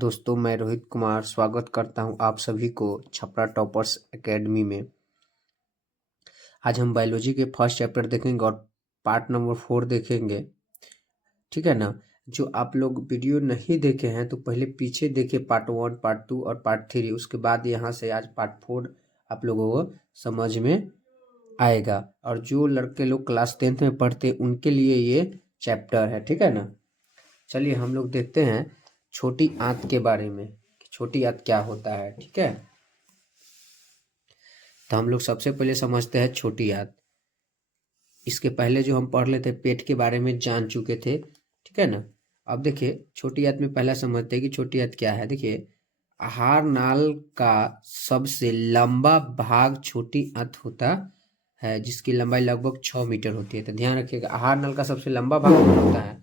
दोस्तों, मैं रोहित कुमार स्वागत करता हूं आप सभी को छपरा टॉपर्स एकेडमी में। आज हम बायोलॉजी के फर्स्ट चैप्टर देखेंगे और पार्ट नंबर 4 देखेंगे। ठीक है ना। जो आप लोग वीडियो नहीं देखे हैं तो पहले पीछे देखिए, पार्ट 1, पार्ट 2 और पार्ट 3। उसके बाद यहाँ से आज पार्ट 4 आप लोगों को समझ में आएगा। और जो लड़के लोग क्लास 10th में पढ़ते उनके लिए ये चैप्टर है। ठीक है ना। चलिए हम लोग देखते हैं छोटी आंत के बारे में कि छोटी आंत क्या होता है। ठीक है, तो हम लोग सबसे पहले समझते हैं छोटी आंत। इसके पहले जो हम पढ़ लेते पेट के बारे में जान चुके थे। ठीक है ना। अब देखिए छोटी आंत में पहला समझते हैं कि छोटी आंत क्या है। देखिए आहार नाल का सबसे लंबा भाग छोटी आंत होता है, जिसकी लंबाई लगभग 6 मीटर होती है। तो ध्यान रखिएगा, आहार नल का सबसे लंबा भाग कौन होता है?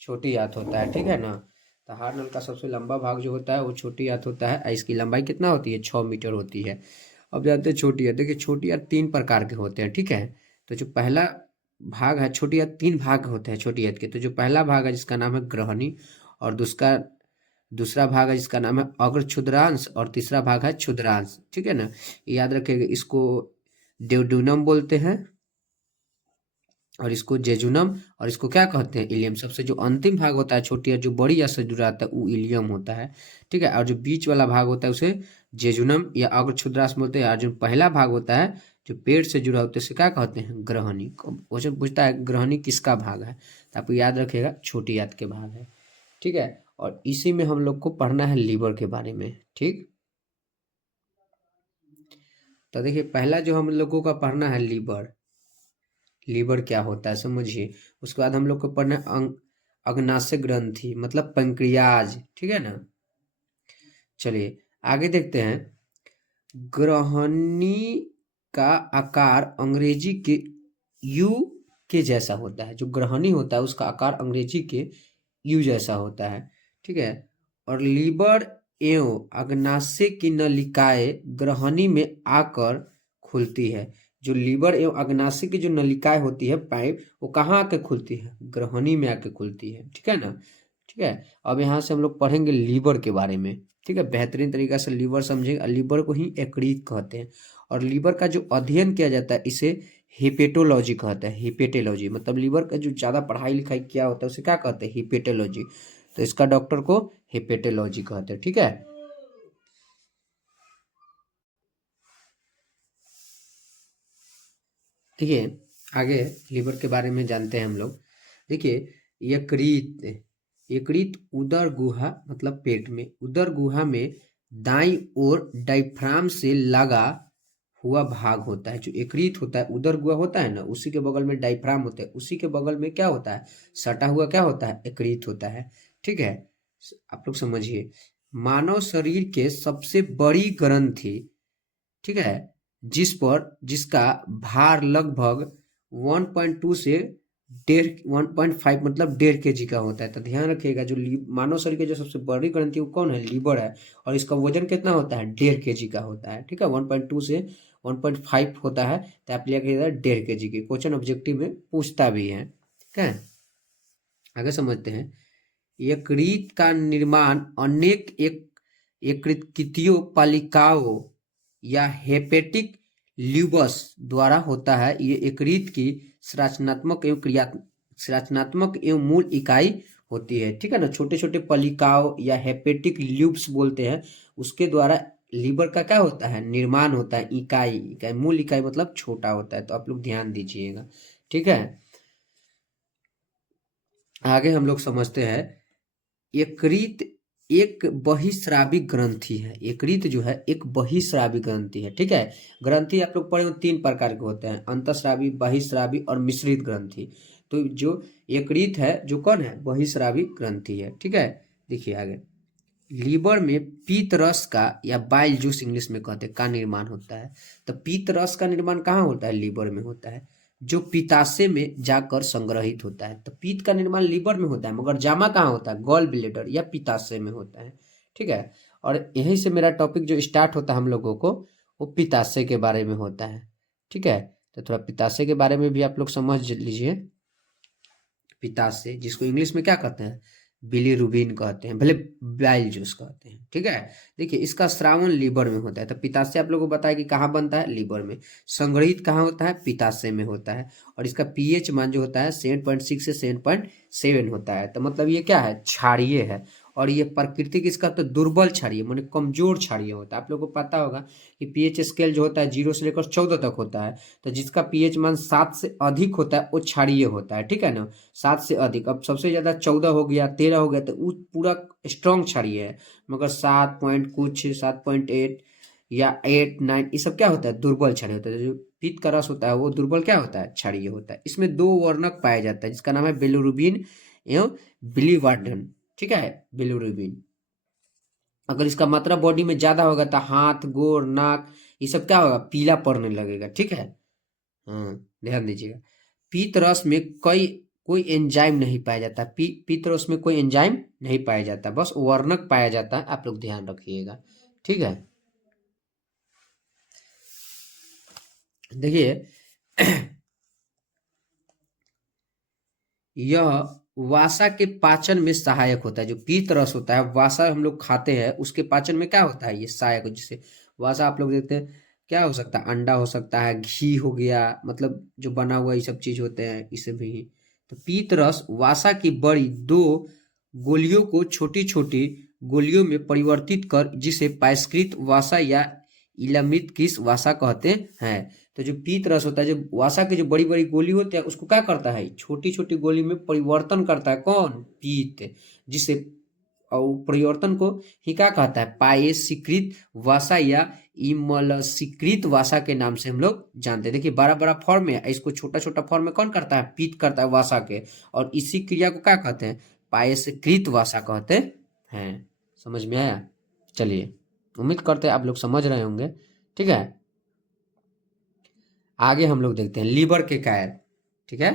छोटी आंत होता है। ठीक है ना। तो आहार नल का सबसे लंबा भाग जो होता है वो छोटी आंत होता है। इसकी लंबाई कितना होती है? 6 मीटर होती है। अब जानते हैं छोटी आंत। देखिए छोटी आंत 3 प्रकार के होते हैं। ठीक है, तो जो पहला भाग है छोटी आंत, 3 भाग होते हैं छोटी आंत के। तो जो पहला भाग है जिसका नाम है ग्रहणी, और दूसरा भाग है जिसका नाम है अग्र क्षुद्रांश, और तीसरा भाग है क्षुद्रांश। ठीक है ना। याद रखिएगा, इसको ड्यूडेनम बोलते हैं, और इसको जेजुनम, और इसको क्या कहते हैं? इलियम। सबसे जो अंतिम भाग होता है छोटी आंत, जो बड़ी आंत से जुड़ा रहता है, वो इलियम होता है। ठीक है, और जो बीच वाला भाग होता है उसे जेजुनम या अग्र क्षुद्रांश बोलते हैं। और जो पहला भाग होता है जो पेट से जुड़ा होता है उसे क्या कहते हैं? ग्रहणी। क्वेश्चन पूछता है ग्रहणी किसका भाग है, तो आपको याद रखिएगा छोटी आंत के भाग है। ठीक है, और इसी में हम लोग को पढ़ना है लीवर के बारे में। ठीक, तो देखिए पहला जो हम लोगों का पढ़ना है लीवर। लीवर क्या होता है समझिए। उसके बाद हम लोग को पढ़ना है अग्नाशय ग्रंथि, मतलब पैंक्रियाज। ठीक है ना। चलिए आगे देखते हैं। ग्रहणी का आकार अंग्रेजी के यू के जैसा होता है। जो ग्रहणी होता है उसका आकार अंग्रेजी के यू जैसा होता है। ठीक है, और लीवर एवं अग्नाशय की नलिकाएं ग्रहणी में आकर खुलती है। जो लीवर एवं अग्नाशय की जो नलिकाएं होती है, पाइप, वो कहाँ आके खुलती है? ग्रहणी में आके खुलती है। ठीक है ना। ठीक है, अब यहाँ से हम लोग पढ़ेंगे लीवर के बारे में। ठीक है, बेहतरीन तरीका से लीवर समझेंगे। लीवर को ही यकृत कहते हैं, और लीवर का जो अध्ययन किया जाता है इसे हिपेटोलॉजी कहते हैं। हिपेटोलॉजी मतलब लीवर का जो ज़्यादा पढ़ाई लिखाई किया होता है उसे क्या कहते हैं? हिपेटोलॉजी। तो इसका डॉक्टर को हिपेटोलॉजी कहते हैं। ठीक है, देखिए आगे लीवर के बारे में जानते हैं हम लोग। देखिए यकृत, यकृत उदर गुहा मतलब पेट में, उदर गुहा में दाईं ओर डायफ्राम से लगा हुआ भाग होता है। जो यकृत होता है, उदर गुहा होता है ना, उसी के बगल में डायफ्राम होता है, उसी के बगल में क्या होता है? सटा हुआ क्या होता है? यकृत होता है। ठीक है, आप लोग समझिए। मानव शरीर के सबसे बड़ी ग्रंथि, ठीक है, जिसका भार लगभग 1.2 से 1.5 मतलब 1.5 kg का होता है। तो ध्यान रखिएगा, जो मानव शरीर की जो सबसे बड़ी ग्रंथि वो कौन है? लीवर है, और इसका वजन कितना होता है? 1.5 kg का होता है। ठीक है, 1.2 से 1.5 होता है, तो आप लिखिएगा 1.5 kg की। क्वेश्चन ऑब्जेक्टिव में पूछता भी है। ठीक है, आगे समझते हैं। यकृत का निर्माण अनेक यकृतकीय पालिकाओं या हेपेटिक ल्यूबस द्वारा होता है। ये यकृत की संरचनात्मक एवं मूल इकाई होती है। ठीक है ना। छोटे छोटे पलिकाओं या हेपेटिक ल्यूब्स बोलते हैं, उसके द्वारा लीवर का क्या होता है? निर्माण होता है। इकाई मूल इकाई मतलब छोटा होता है। तो आप लोग ध्यान दीजिएगा। ठीक है, आगे हम लोग समझते हैं। यकृत एक बहिस्रावी ग्रंथि है। यकृत जो है एक बहिस्रावी ग्रंथि है। ठीक है, ग्रंथि आप लोग पढ़े 3 प्रकार के होते हैं, अंतःस्रावी, बहिस्रावी और मिश्रित ग्रंथि। तो जो यकृत है जो कौन है? बहिस्रावी ग्रंथि है। ठीक है, देखिए आगे। लीवर में पीत रस का या बाइल जूस इंग्लिश में कहते हैं का निर्माण होता है। तो पीत रस का निर्माण कहाँ होता है? लीवर में होता है, जो पित्ताशय में जाकर संग्रहित होता है। तो पीत का निर्माण लीवर में होता है, मगर जमा कहाँ होता है? गॉल ब्लेडर या पित्ताशय में होता है। ठीक है, और यहीं से मेरा टॉपिक जो स्टार्ट होता है हम लोगों को, वो पित्ताशय के बारे में होता है। ठीक है, तो थोड़ा पित्ताशय के बारे में भी आप लोग समझ लीजिए। पित्ताशय जिसको इंग्लिश में क्या कहते हैं? बिलीरुबिन कहते हैं, भले बाइल जूस कहते हैं, ठीक है। देखिए इसका स्रावन लीवर में होता है। तो पित्ताशय आप लोगों को बताया कि कहाँ बनता है, लीवर में। संग्रहित कहाँ होता है, पित्ताशय में होता है। और इसका पीएच मान जो होता है 7.6 से 7.7 होता है। तो मतलब ये क्या है, क्षारीय है। और ये प्राकृतिक इसका तो दुर्बल क्षारीय माने कमजोर क्षारीय होता है। आप लोगों को पता होगा कि पीएच स्केल जो होता है 0 से लेकर 14 तक होता है। तो जिसका पीएच मान 7 से अधिक होता है वो क्षारीय होता है, ठीक है ना। 7 से अधिक, अब सबसे ज्यादा 14 हो गया, 13 हो गया, तो वो पूरा स्ट्रॉन्ग क्षारीय है। मगर 7 पॉइंट कुछ, 7.8 या 8 9 ये सब क्या होता है, दुर्बल क्षारीय होता है। जो पित्त का रस होता है वो दुर्बल क्या होता है, क्षारीय होता है। इसमें दो वर्णक पाया जाता है जिसका नाम है बिलिरुबिन एवं बिलीवार्डन, ठीक है, बिलिरुबिन। अगर इसका मात्रा बॉडी में ज्यादा होगा तो हाथ, गोर, नाक ये सब क्या होगा, पीला पड़ने लगेगा, ठीक है। हाँ, ध्यान दीजिएगा। पीत रस में कोई एंजाइम नहीं पाया जाता। पीत रस में कोई एंजाइम नहीं पाया जाता, बस वर्णक पाया जाता है। आप लोग ध्यान रखिएगा, ठीक है। देखिए यह वासा के पाचन में सहायक होता है। जो पीत रस होता है, वासा हम लोग खाते हैं, उसके पाचन में क्या होता है, ये सहायक। जिससे वासा आप लोग देखते हैं क्या हो सकता है, अंडा हो सकता है, घी हो गया, मतलब जो बना हुआ ये सब चीज होते हैं, इसे भी। तो पीत रस वासा की बड़ी दो गोलियों को छोटी छोटी गोलियों में परिवर्तित कर जिसे पायस्कृत वासा या इलामित किस वासा कहते हैं। तो जो पीत रस होता है, जो वासा की जो बड़ी बड़ी गोली होती है, उसको क्या करता है, छोटी छोटी गोली में परिवर्तन करता है, कौन, पीत। जिसे और परिवर्तन को ही क्या कहता है, पायस्कृत वासा या इमलसीकृत वासा के नाम से हम लोग जानते हैं। देखिए बड़ा बड़ा फॉर्म है, इसको छोटा छोटा फॉर्म में कौन करता है, पीत करता है वासा के। और इसी क्रिया को क्या कहते हैं, पायस्कृत वासा कहते हैं। समझ में आया, चलिए उम्मीद करते हैं आप लोग समझ रहे होंगे, ठीक है। आगे हम लोग देखते हैं लीवर के कार्य, ठीक है।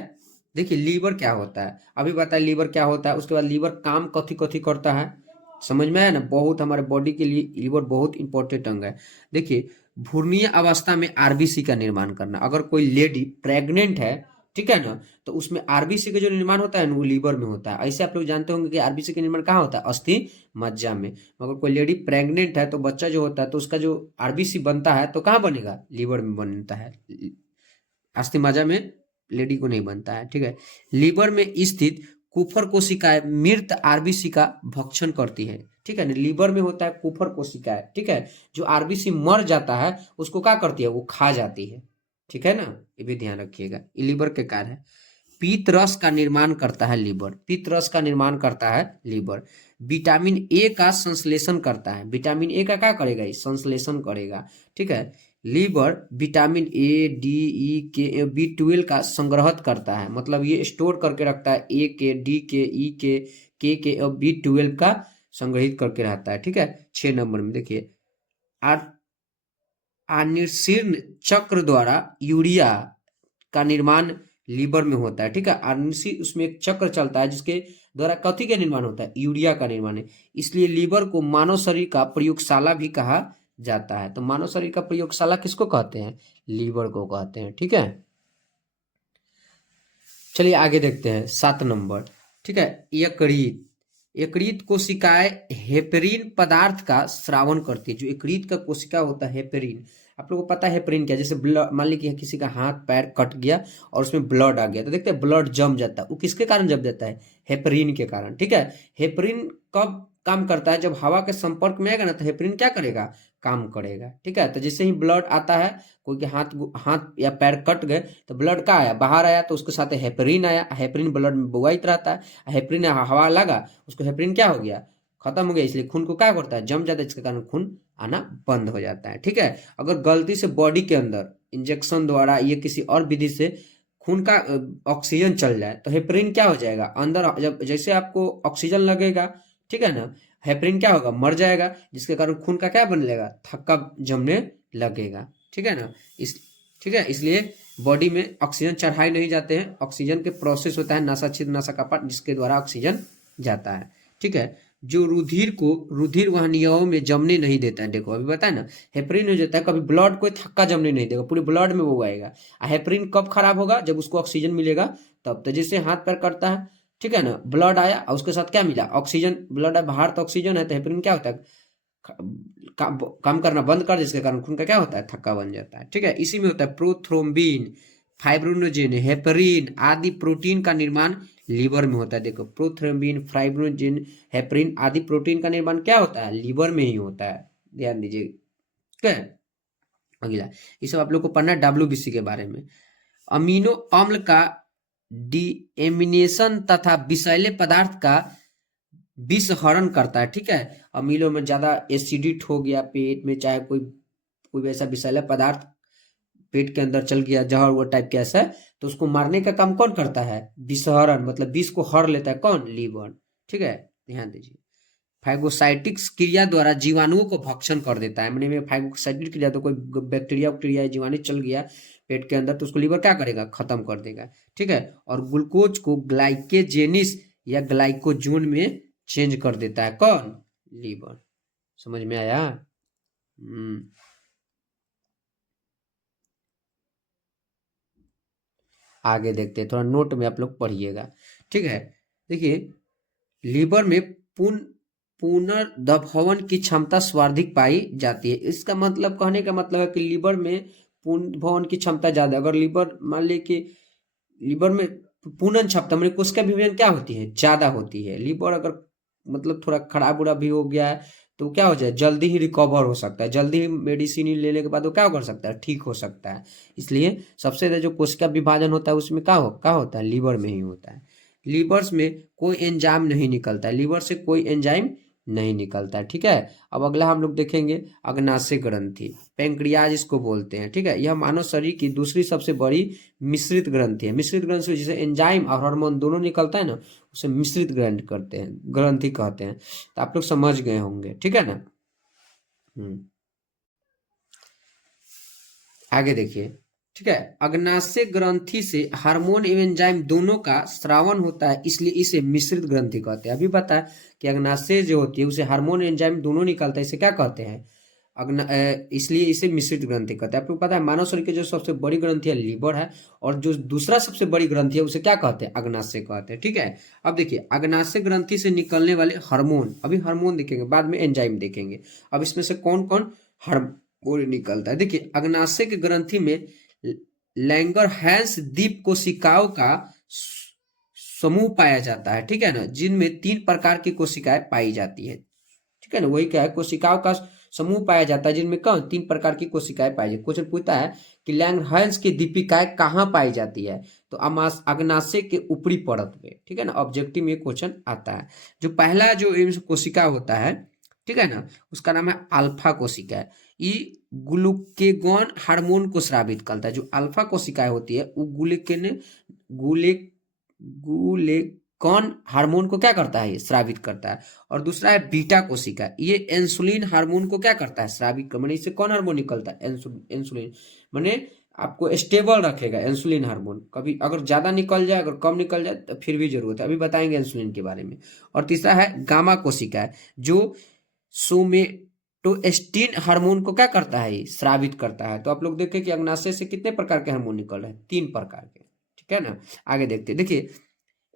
देखिए लीवर क्या होता है, अभी बताया लीवर क्या होता है, उसके बाद लीवर काम कथी कथी करता है, समझ में आया ना। बहुत हमारे बॉडी के लिए लीवर बहुत इंपॉर्टेंट अंग है। देखिए भ्रूणीय अवस्था में आरबीसी का निर्माण करना। अगर कोई लेडी प्रेग्नेंट है, ठीक है ना, तो उसमें आरबीसी का जो निर्माण होता है ना वो लीवर में होता है। ऐसे आप लोग जानते होंगे कि आरबीसी का निर्माण कहाँ होता है, अस्थि मज्जा में। मगर कोई लेडी प्रेग्नेंट है तो बच्चा जो होता है तो उसका जो आरबीसी बनता है तो कहाँ बनेगा, लीवर में बनता है। अस्थि मज्जा में लेडी को नहीं बनता है, ठीक है। लीवर में स्थित कुफर कोशिकाएं मृत आरबीसी का भक्षण करती है, ठीक है ना। लीवर में होता है कुफर कोशिकाएं, ठीक है। जो आरबीसी मर जाता है उसको क्या करती है, वो खा जाती है, ठीक है ना। ये भी ध्यान रखिएगा, ये लीवर के कार्य है। पीत रस का निर्माण करता है लीवर, पीत रस का निर्माण करता है लीवर। विटामिन ए का संश्लेषण करता है, विटामिन ए का क्या करेगा, ये संश्लेषण करेगा, ठीक है। लीवर विटामिन ए, डी, ई के, B12 का संग्रहत करता है, मतलब ये स्टोर करके रखता है, ए के, डी के, ई के और B12 का संग्रहित करके रहता है, ठीक है। 6 नंबर में देखिए आनिर्शीर्ण चक्र द्वारा यूरिया का निर्माण लीवर में होता है, ठीक है। आर्निशी उसमें एक चक्र चलता है जिसके द्वारा कथी का निर्माण होता है, यूरिया का निर्माण है। इसलिए लीवर को मानव शरीर का प्रयोगशाला भी कहा जाता है। तो मानव शरीर का प्रयोगशाला किसको कहते हैं, लीवर को कहते हैं, ठीक है। चलिए आगे देखते हैं 7 नंबर, ठीक है। यकृत, यकृत कोशिकाएं हेपेरिन पदार्थ का स्रावन करती है। जो यकृत का कोशिका होता है हेपेरिन, आप लोगों को पता है हेपेरिन क्या, जैसे ब्लड, मान लीजिए किसी का हाथ पैर कट गया और उसमें ब्लड आ गया तो देखते हैं ब्लड जम जाता है, वो किसके कारण जम जाता है, हेपेरिन के कारण, ठीक है। हेपेरिन कब काम करता है, जब हवा के संपर्क में आएगा ना तो हेपेरिन क्या करेगा, काम करेगा, ठीक है। तो जैसे ही ब्लड आता है, कोई के हाथ हाथ या पैर कट गए तो ब्लड का आया, बाहर आया, तो उसके साथ हेपेरिन आया, हेपेरिन ब्लड में बुआइत रहता है, हेपेरिन हवा लगा, उसको हेपेरिन क्या हो गया, खत्म हो गया, इसलिए खून को क्या करता है, जम जाता है, जिसके कारण खून आना बंद हो जाता है, ठीक है। अगर गलती से बॉडी के अंदर इंजेक्शन द्वारा या किसी और विधि से खून का ऑक्सीजन चल जाए तो हेपेरिन क्या हो जाएगा अंदर, जब जैसे आपको ऑक्सीजन लगेगा, ठीक है ना, हेपेरिन क्या होगा, मर जाएगा, जिसके कारण खून का क्या बनने लगेगा, थक्का जमने लगेगा, ठीक है ना। इस ठीक है, इसलिए बॉडी में ऑक्सीजन चढ़ाए नहीं जाते हैं, ऑक्सीजन के प्रोसेस होता है नसा छिद्र नसा कपाट जिसके द्वारा ऑक्सीजन जाता है, ठीक है। जो रुधिर को रुधिर वाहिनियों में जमने नहीं देता है, देखो अभी बताया ना, हेपरिन हो जाता है, कभी ब्लड कोई थक्का जमने नहीं देगा, पूरे ब्लड में वो आएगा। हेपरिन कब खराब होगा, जब उसको ऑक्सीजन मिलेगा तब। तो जैसे हाथ पैर कटता है ठीक है ना, ब्लड आया और उसके साथ क्या मिला, ऑक्सीजन, ब्लड है बाहर तो ऑक्सीजन है, तो हेपरिन क्या होता है, काम करना बंद कर, जिसके कारण खून का क्या होता है, थक्का बन जाता है। ठीक है, इसी में होता है प्रोथ्रोम्बिन, फाइब्रिनोजेन, हेपरिन आदि प्रोटीन का निर्माण लीवर में होता है। देखो प्रोथ्रोम्बिन, फाइब्रिनोजेन, हेपरिन आदि प्रोटीन का निर्माण क्या होता है, लीवर में ही होता है, ध्यान दीजिए। ठीक है, अगला ये सब आप लोग को पढ़ना है डब्ल्यूबीसी के बारे में। अमीनो अम्ल का डीएमिनेशन तथा विषैले पदार्थ का विषहरण करता है। ठीक है, अमीलों में ज्यादा एसिडिट हो गया पेट में, चाहे कोई कोई वैसा विषैला पदार्थ पेट के अंदर चल गया, जहर वो टाइप के ऐसा, तो उसको मारने का काम कौन करता है, विषहरण, मतलब विष को हर लेता है कौन, लीवर। ठीक है, ध्यान दीजिए। फाइगोसाइटिक्स क्रिया द्वारा जीवाणुओं को भक्षण कर देता है, मैंने फाइगोसाइटिक क्रिया, तो कोई बैक्टीरिया वैक्टीरिया जीवाणु चल गया पेट के अंदर, तो उसको लीवर क्या करेगा, खत्म कर देगा। ठीक है, और ग्लूकोज को ग्लाइकेजेनिस या ग्लाइकोजोन में चेंज कर देता है कौन, लीवर। समझ में आया। आगे देखते हैं, थोड़ा नोट में आप लोग पढ़िएगा। ठीक है, देखिए लीवर में पुनर्दभवन की क्षमता सर्वाधिक पाई जाती है। इसका मतलब, कहने का मतलब है कि लीवर में पुनर्भवन की क्षमता ज्यादा, अगर लीवर मान ली कि लीवर में पुनः क्षमता मतलब कोशिका विभाजन क्या होती है, ज्यादा होती है। लीवर अगर मतलब थोड़ा खराब उरा भी हो गया है तो क्या हो जाए, जल्दी ही रिकवर हो सकता है, जल्दी ही मेडिसिन लेने के बाद वो क्या कर सकता है, ठीक हो सकता है। इसलिए सबसे ज्यादा जो कोशिका विभाजन होता है उसमें क्या होता है, लीवर में ही होता है। लीवर्स में कोई एंजाइम नहीं निकलता है, लीवर से कोई एंजाइम नहीं निकलता है। ठीक है, अब अगला हम लोग देखेंगे अग्नाशय ग्रंथि, पैंक्रियाज इसको बोलते हैं। ठीक है, यह मानव शरीर की दूसरी सबसे बड़ी मिश्रित ग्रंथि है। मिश्रित ग्रंथि से जिसे एंजाइम और हार्मोन दोनों निकलता है ना, उसे मिश्रित ग्रंथि करते हैं, ग्रंथि कहते हैं। तो आप लोग समझ गए होंगे। ठीक है ना। आगे देखिए। ठीक है, अग्नाशय ग्रंथि से हार्मोन एवं एंजाइम दोनों का स्रावन होता है, इसलिए इसे मिश्रित ग्रंथि कहते हैं। अभी पता है कि अग्नाशय जो होती है उसे हार्मोन एंजाइम दोनों निकलता है, इसे क्या कहते हैं, इसलिए इसे मिश्रित ग्रंथि कहते हैं। आपको पता है मानव शरीर की जो सबसे बड़ी ग्रंथि है लीवर है, और जो दूसरा सबसे बड़ी ग्रंथि है उसे क्या कहते हैं, अग्नाशय कहते हैं। ठीक है, अब देखिए अग्नाशय ग्रंथि से निकलने वाले हार्मोन, अभी हार्मोन देखेंगे, बाद में एंजाइम देखेंगे। अब इसमें से कौन कौन हार्मोन निकलता है, देखिए अग्नाशय की ग्रंथि में लैंगरहैंस द्वीप कोशिकाओं का समूह पाया जाता है। ठीक है ना, जिनमें 3 प्रकार की कोशिकाएं पाई जाती है। ठीक है ना, वही क्या है, कोशिकाओं का समूह पाया जाता है, जिनमें कौन 3 प्रकार की कोशिकाएं पाई जाती है। क्वेश्चन पूछता है कि लैंगरहैंस की दीपिकाएं कहाँ पाई जाती है, तो अग्नाशय के ऊपरी परत में। ठीक है ना, ऑब्जेक्टिव में क्वेश्चन आता है। जो पहला जो कोशिका होता है, ठीक है ना, उसका नाम है अल्फा कोशिका। ये ग्लूकेगॉन हार्मोन को स्रावित करता है। जो अल्फा कोशिकाएं होती है वो गुले गुलेकॉन हार्मोन को क्या करता है, ये स्रावित करता है। और दूसरा है बीटा कोशिका, ये इंसुलिन हार्मोन को क्या करता है, स्रावित कर, मैंने इससे कौन हार्मोन निकलता है, इंसुलिन, मैंने आपको स्टेबल रखेगा इंसुलिन हार्मोन। कभी अगर ज्यादा निकल जाए, अगर कम निकल जाए तो फिर भी जरूरत है, अभी बताएंगे इंसुलिन के बारे में। और तीसरा है गामा कोशिका, जो सोमेटोस्टिन हार्मोन को क्या करता है, ये स्रावित करता है। तो आप लोग देखें कि अग्नाशय से कितने प्रकार के हार्मोन निकल रहे हैं, 3 प्रकार के। ठीक है ना, आगे देखते हैं। देखिए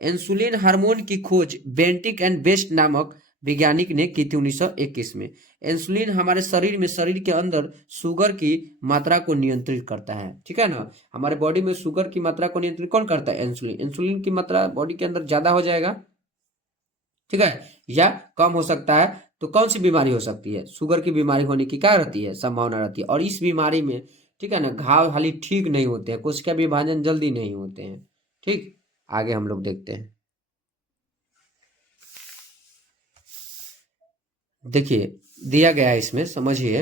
इंसुलिन हार्मोन की खोज बेंटिक एंड बेस्ट नामक वैज्ञानिक ने की थी 1921 में। इंसुलिन हमारे शरीर में, शरीर के अंदर शुगर की मात्रा को नियंत्रित करता है। ठीक है ना, हमारे बॉडी में शुगर की मात्रा को नियंत्रित कौन करता है, इंसुलिन। इंसुलिन की मात्रा बॉडी के अंदर ज्यादा हो जाएगा, ठीक है, या कम हो सकता है, तो कौन सी बीमारी हो सकती है, शुगर की बीमारी होने की क्या रहती है, संभावना रहती है। और इस बीमारी में, ठीक है ना, घाव हाली ठीक नहीं होते हैं, कोशिका विभाजन जल्दी नहीं होते हैं। ठीक, आगे हम लोग देखते हैं। देखिए दिया गया है इसमें, समझिए।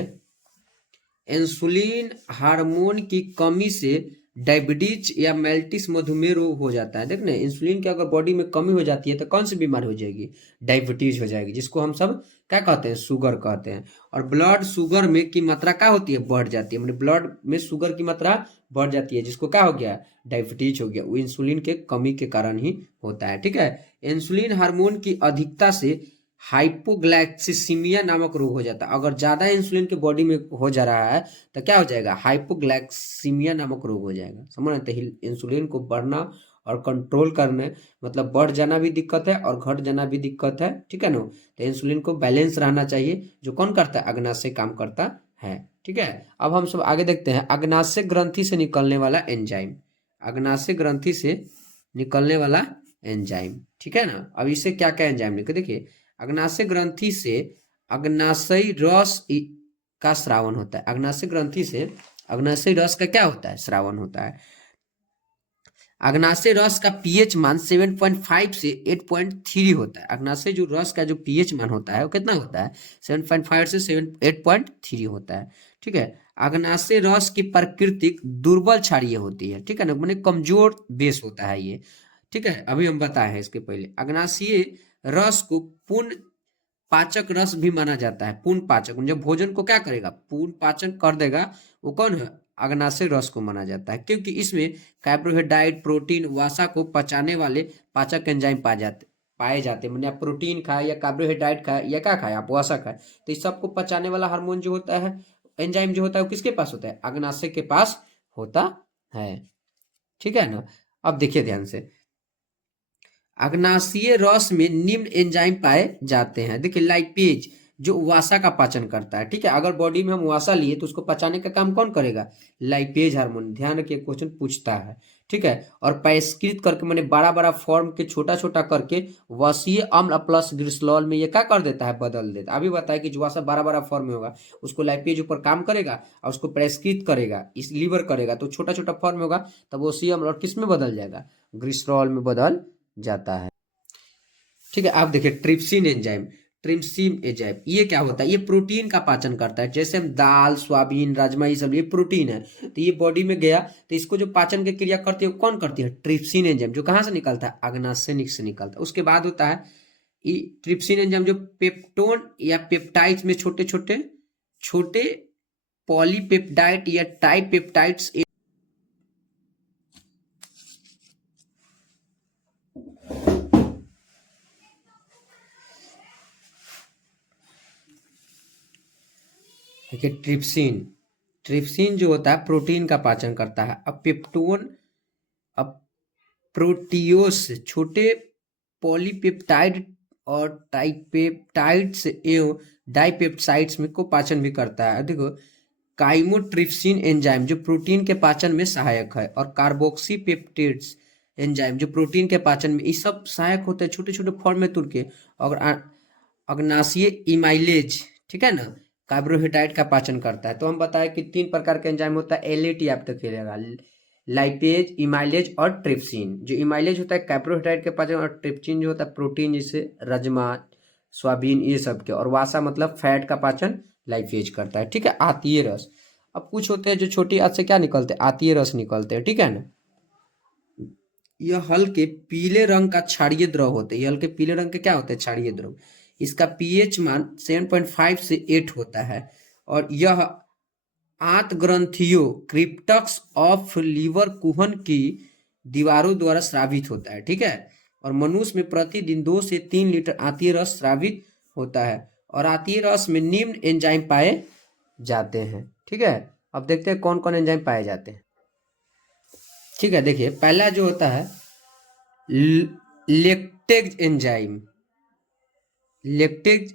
इंसुलिन हार्मोन की कमी से डायबिटीज या मेल्टिस मधुमेह रोग हो जाता है। देखना, इंसुलिन की अगर बॉडी में कमी हो जाती है तो कौन सी बीमारी हो जाएगी, डायबिटीज हो जाएगी, जिसको हम सब क्या कहते हैं, शुगर कहते हैं। और ब्लड शुगर में की मात्रा क्या होती है, बढ़ जाती है, मतलब ब्लड में शुगर की मात्रा बढ़ जाती है, जिसको क्या हो गया, डायबिटीज हो गया। वो इंसुलिन के कमी के कारण ही होता है। ठीक है, इंसुलिन हार्मोन की अधिकता से हाइपोग्लाइसिमिया नामक रोग हो जाता है। अगर ज्यादा इंसुलिन के बॉडी में हो जा रहा है तो क्या हो जाएगा, हाइपोग्लाइसिमिया नामक रोग हो जाएगा। समझ रहे हैं? तो इंसुलिन को बढ़ना और कंट्रोल करने मतलब बढ़ जाना भी दिक्कत है और घट जाना भी दिक्कत है, ठीक है ना। तो इंसुलिन को बैलेंस रहना चाहिए, जो कौन करता है, अग्नाशय काम करता है, ठीक है। अब हम सब आगे देखते हैं अग्नाशय ग्रंथि से निकलने वाला एंजाइम, अग्नाशय ग्रंथि से निकलने वाला एंजाइम, ठीक है ना। अब इसे क्या क्या एंजाइम लिखे, देखिए अग्नाशय ग्रंथि से अग्नाशयी रस का स्रावन होता है, अग्नाशय ग्रंथि से अग्नाशयी रस का क्या होता है, स्रावन होता है। अग्नाशय रस का पीएच मान 7.5 से 8.3 होता है, अग्नाशय जो रस का जो पीएच मान होता है वो कितना होता है, 7.5 से 8.3 होता है, ठीक है। अग्नाशय रस की प्राकृतिक दुर्बल क्षारीय होती है, ठीक है ना, मैंने कमजोर बेस होता है ये, ठीक है। अभी हम बताए हैं इसके पहले अग्नाशयी रस को पूर्ण पाचक रस भी माना जाता है, पूर्ण पाचक जब भोजन को क्या करेगा, पूर्ण पाचन कर देगा, वो कौन है, अग्नाशय रस को माना जाता है, क्योंकि इसमें कार्बोहाइड्रेट प्रोटीन वसा को पचाने वाले पाचक एंजाइम पाए जाते हैं। मैंने आप प्रोटीन खाए या कार्बोहाइड्रेट खाए या क्या खाए, आप वसा खाए, तो इस सबको पचाने वाला हार्मोन जो होता है, एंजाइम जो होता है, वो किसके पास होता है, अग्नाशय के पास होता है, ठीक है ना। अब देखिए ध्यान से, अग्नाशयी रस में निम्न एंजाइम पाए जाते हैं, देखिए लाइपेज जो वसा का पाचन करता है, ठीक है। अगर बॉडी में हम वसा लिए तो उसको पचाने का काम कौन करेगा, लाइपेज हार्मोन, ध्यान रखिए क्वेश्चन पूछता है, ठीक है। और परिष्कृत करके मैंने बड़ा बड़ा फॉर्म के छोटा छोटा करके वसीय अम्ल प्लस ग्लिसरॉल में ये क्या कर देता है, बदल देता है। अभी बताया कि जो वसा बड़ा बड़ा फॉर्म में होगा उसको लाइपेज ऊपर काम करेगा और उसको परिष्कृत करेगा, इस लीवर करेगा, तो छोटा छोटा फॉर्म में होगा, तब वसीय अम्ल और किस में बदल जाएगा, ग्लिसरॉल में बदल जाता है, ठीक है। आप देखिए ट्रिप्सिन एंजाइम, ट्रिप्सिन एंजाइम ये क्या होता है, ये प्रोटीन का पाचन करता है, जैसे हम दाल सोयाबीन राजमा ये सब, ये प्रोटीन है, तो ये बॉडी में गया तो इसको जो पाचन की क्रिया करती है वो कौन करती है, ट्रिप्सिन एंजाइम, जो कहाँ से निकलता है, अग्नाशय से निकलता है। उसके बाद होता है ये ट्रिप्सिन एंजाइम जो पेप्टोन या पेप्टाइड्स में छोटे छोटे छोटे पॉलीपेप्टाइड या टाइपेप्टाइड्स देखिए ट्रिप्सिन, ट्रिप्सिन जो होता है प्रोटीन का पाचन करता है। अब पेप्टोन, अब प्रोटियोस छोटे पॉलीपेप्टाइड और टाइपेप्टाइड्स एवं डाइपेप्टाइड्स में को पाचन भी करता है। देखो काइमोट्रिप्सिन एंजाइम जो प्रोटीन के पाचन में सहायक है, और कार्बोक्सीपेप्टिड्स एंजाइम जो प्रोटीन के पाचन में, ये सब सहायक होते हैं छोटे छोटे फॉर्म में तुर के। और अग्नाशयी इमाइलेज, ठीक है ना, कार्बोहाइड्रेट का पाचन करता है। तो हम बताएं कि 3 प्रकार के एंजाइम होता है, एलएटी आप तक खेलेगा, लाइपेज इमाइलेज और ट्रिप्सिन। जो इमाइलेज होता है कार्बोहाइड्रेट के पाचन, और ट्रिप्सिन जो होता है प्रोटीन जैसे राजमा सोयाबीन ये सब के, और वासा मतलब फैट का पाचन लाइपेज करता है, ठीक है। आतीय रस, अब कुछ होते हैं जो छोटी आंत से क्या निकलते हैं, आतीय रस निकलते हैं, ठीक है ना। यह हल्के पीले रंग का क्षारीय द्रव होते हैं, ये हल्के पीले रंग के क्या होते हैं, क्षारीय द्रव। इसका पीएच मान 7.5 से 8 होता है, और यह आंत ग्रंथियों क्रिप्टक्स ऑफ लीवर कुहन की दीवारों द्वारा स्रावित होता है, ठीक है। और मनुष्य में प्रतिदिन 2 से 3 लीटर आंतीय रस स्रावित होता है, और आंतीय रस में निम्न एंजाइम पाए जाते हैं, ठीक है। अब देखते हैं कौन कौन एंजाइम पाए जाते हैं, ठीक है। देखिए पहला जो होता है लेक्टेज एंजाइम, लेक्टेज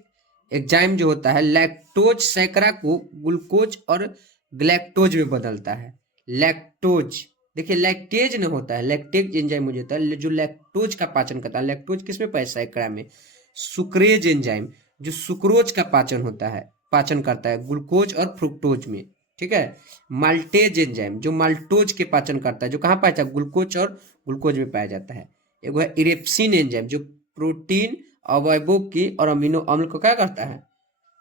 एंजाइम जो होता है लैक्टोज शर्करा को ग्लूकोज और ग्लैक्टोज में बदलता है, लैक्टोज। देखिए लैक्टेज न होता है, लैक्टेज एंजाइम मुझे होता है जो लैक्टोज का पाचन करता है। लैक्टोज किसमें पाए, शर्करा में। सुक्रेज एंजाइम जो सुक्रोज का पाचन होता है, पाचन करता है ग्लूकोज और फ्रुक्टोज में, ठीक है। माल्टेज एंजाइम जो माल्टोज के पाचन करता है, जो कहाँ पाया जाता है, ग्लूकोज और ग्लूकोज में पाया जाता है। एक है इरेप्सिन एंजाइम जो प्रोटीन अवयवों की और अमीनो अम्ल को क्या करता है,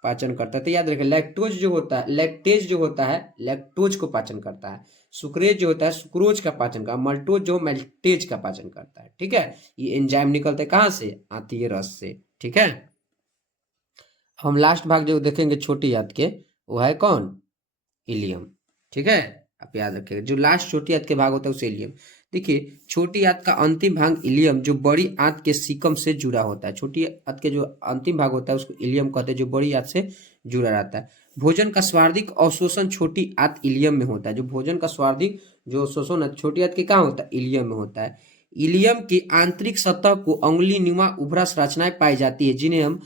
पाचन करता है। तो याद रखें लैक्टोज जो होता है, लैक्टेज जो होता है लैक्टोज को पाचन करता है, सुक्रेज जो होता है सुक्रोज का पाचन करता है, मल्टोज जो मैल्टेज का पाचन करता है, ठीक है। ये एंजाइम निकलते हैं कहाँ से, आंतीय रस से, ठीक है। हम लास्ट भाग जो देखेंगे छोटी आंत के, वो है कौन, इलियम, ठीक है। आप याद रखिएगा जो लास्ट छोटी आंत के भाग होता है उसे इलियम। देखिए छोटी आंत का अंतिम भाग इलियम जो बड़ी आंत के सीकम से जुड़ा होता है, छोटी आंत के जो अंतिम भाग होता है उसको इलियम कहते हैं, जो बड़ी आंत से जुड़ा रहता है। भोजन का स्वादिक अवशोषण छोटी आंत इलियम में होता है, जो भोजन का स्वादिक जो अवशोषण है छोटी आंत के कहाँ होता है, इलियम में होता है। इलियम की आंतरिक सतह को अंगुली नुमा उभरा संरचनाएं पाई जाती है जिन्हें हम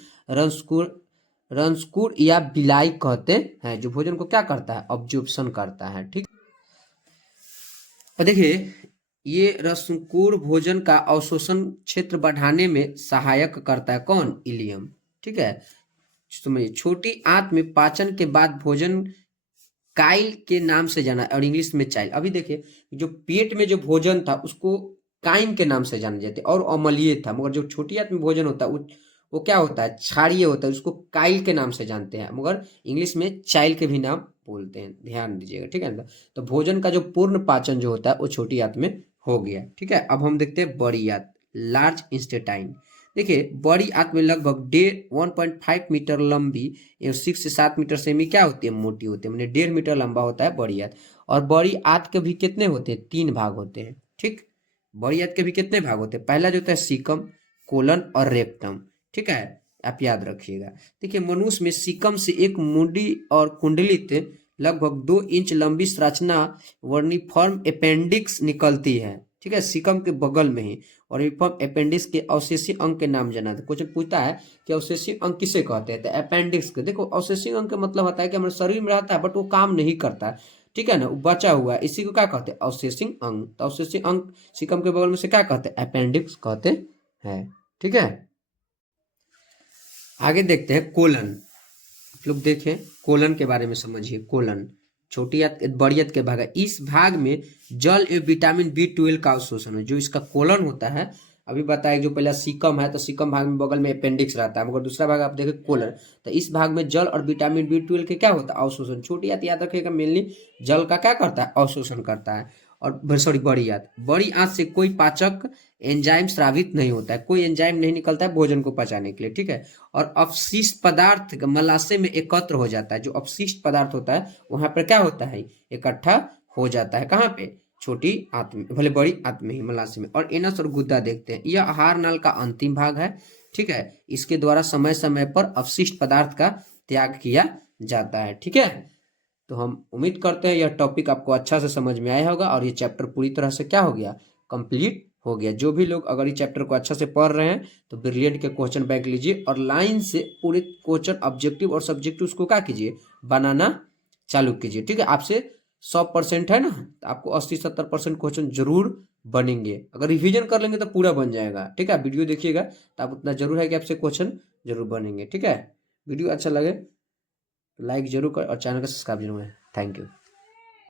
रंस्कुर या बिलाई कहते हैं, जो भोजन को क्या करता है, ऑब्जॉर्प्शन करता है। ठीक, और देखिए ये रसंकुर भोजन का अवशोषण क्षेत्र बढ़ाने में सहायक करता है, कौन, इलियम। ठीक है, समझिए छोटी आंत में पाचन के बाद भोजन काइल के नाम से जाना और इंग्लिश में चाइल। अभी देखिए जो पेट में जो भोजन था उसको काइन के नाम से जाना जाते और अम्लीय था, मगर जो छोटी आंत में भोजन होता है वो क्या होता है, क्षारीय होता है, उसको काइल के नाम से जानते हैं, मगर इंग्लिश में चाइल के भी नाम बोलते हैं, ध्यान दीजिएगा। ठीक है ना, तो भोजन का जो पूर्ण पाचन जो होता है वो छोटी आंत में हो गया। ठीक है, अब हम देखते हैं बड़ी आंत, लार्ज इंस्टेटाइन। देखिए बड़ी आंत में लगभग 1.5 मीटर लंबी 6 से 7 मीटर सेमी क्या होती है, मोटी होती है, मैंने 1.5 मीटर लंबा होता है बड़ी आंत। और बड़ी आंत के भी कितने होते हैं, 3 भाग होते हैं। ठीक, बड़ी आंत के भी कितने भाग होते हैं, पहला जो होता है सीकम, कोलन और रेक्टम। ठीक है, आप याद रखिएगा। देखिए मनुष्य में सीकम से एक मुंडी और कुंडलित लगभग 2 इंच लंबी संरचना वर्निफॉर्म अपेंडिक्स निकलती है। ठीक है, सीकम के बगल में ही, और वर्निफॉर्म अपेंडिक्स के अवशेषी अंग के नाम जाना था। क्वेश्चन पूछता है कि अवशेषी अंग किसे कहते हैं, तो अपेंडिक्स के। देखो अवशेषी अंग का मतलब होता है कि हमारे शरीर में रहता है बट वो काम नहीं करता, ठीक है ना, वो बचा हुआ है, इसी को क्या कहते हैं, अवशेषी अंग। तो अवशेषी अंग सीकम के बगल में से क्या कहते हैं, अपेंडिक्स कहते हैं। ठीक है, आगे देखते हैं कोलन। आप लोग देखें कोलन के बारे में समझिए। कोलन छोटी आंत बड़ी आंत के भाग है, इस भाग में जल एवं विटामिन B12 का अवशोषण है। जो इसका कोलन होता है, अभी बताया जो पहला सीकम है तो सीकम भाग में बगल में अपेंडिक्स रहता है, मगर दूसरा भाग आप देखें कोलन, तो इस भाग में जल और विटामिन B12 के क्या होता है, अवशोषण। छोटी आंत याद रखिएगा मेनली जल का क्या करता है, अवशोषण करता है। और सॉरी बड़ी आंत से कोई पाचक एंजाइम स्रावित नहीं होता है, कोई एंजाइम नहीं निकलता है भोजन को पचाने के लिए। ठीक है, और अपशिष्ट पदार्थ मलाशय में एकत्र हो जाता है। जो अपशिष्ट पदार्थ होता है वहां पर क्या होता है, इकट्ठा हो जाता है, कहाँ पे, छोटी आंत में, भले बड़ी आंत में ही, मलाशय में। और एनस और गुद्दा देखते हैं, यह आहार नल का अंतिम भाग है। ठीक है, इसके द्वारा समय समय पर अपशिष्ट पदार्थ का त्याग किया जाता है। ठीक है, तो हम उम्मीद करते हैं यह टॉपिक आपको अच्छा से समझ में आया होगा और ये चैप्टर पूरी तरह से क्या हो गया, कंप्लीट हो गया। जो भी लोग अगर ये चैप्टर को अच्छा से पढ़ रहे हैं तो ब्रिलियंट के क्वेश्चन बैंक लीजिए और लाइन से पूरे क्वेश्चन ऑब्जेक्टिव और सब्जेक्टिव उसको क्या कीजिए, बनाना चालू कीजिए। ठीक है, आपसे 100% है ना, तो आपको 80-70% क्वेश्चन जरूर बनेंगे। अगर रिवीजन कर लेंगे तो पूरा बन जाएगा। ठीक है, वीडियो देखिएगा तो आप उतना जरूर है कि आपसे क्वेश्चन जरूर बनेंगे। ठीक है, वीडियो अच्छा लगे लाइक जरूर कर और चैनल का सब्सक्राइब जरूर है। Thank you.